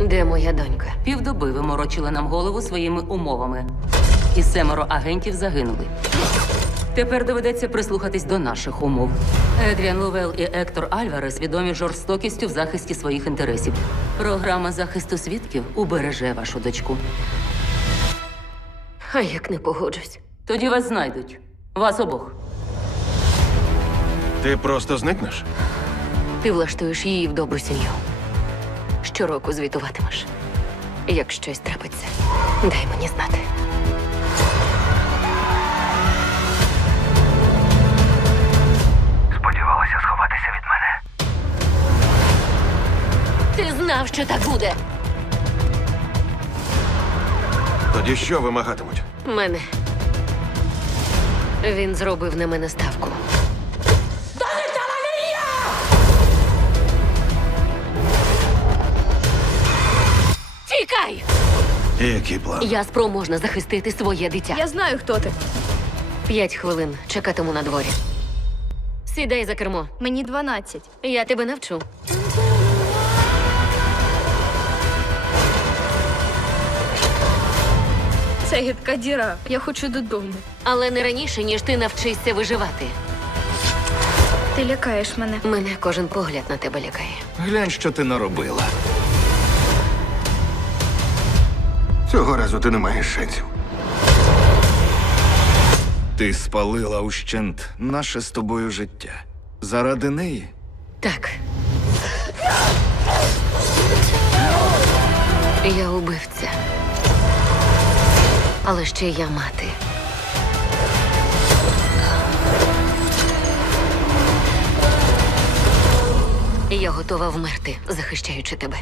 Де моя донька? Півдоби виморочили нам голову своїми умовами, і семеро агентів загинули. Тепер доведеться прислухатись до наших умов. Едріан Лувел і Ектор Альварес відомі жорстокістю в захисті своїх інтересів. Програма захисту свідків убереже вашу дочку. А як не погоджусь, тоді вас знайдуть. Вас обох ти просто зникнеш? Ти влаштуєш її в добру сім'ю. Щороку звітуватимеш. Як щось трапиться, дай мені знати. Сподівалася сховатися від мене. Ти знав, що так буде. Тоді що вимагатимуть? Мене. Він зробив на мене ставку. Чекай! І який план? Я спроможна захистити своє дитя. Я знаю, хто ти. П'ять хвилин чекатиму на дворі. Сідай за кермо. Мені дванадцять. Я тебе навчу. Це гидка діра. Я хочу додому. Але не раніше, ніж ти навчишся виживати. Ти лякаєш мене. Мене кожен погляд на тебе лякає. Глянь, що ти наробила. Цього разу ти не маєш шансів. Ти спалила ущент наше з тобою життя заради неї, Так. я убивця, але ще я мати. Я готова вмерти, захищаючи тебе.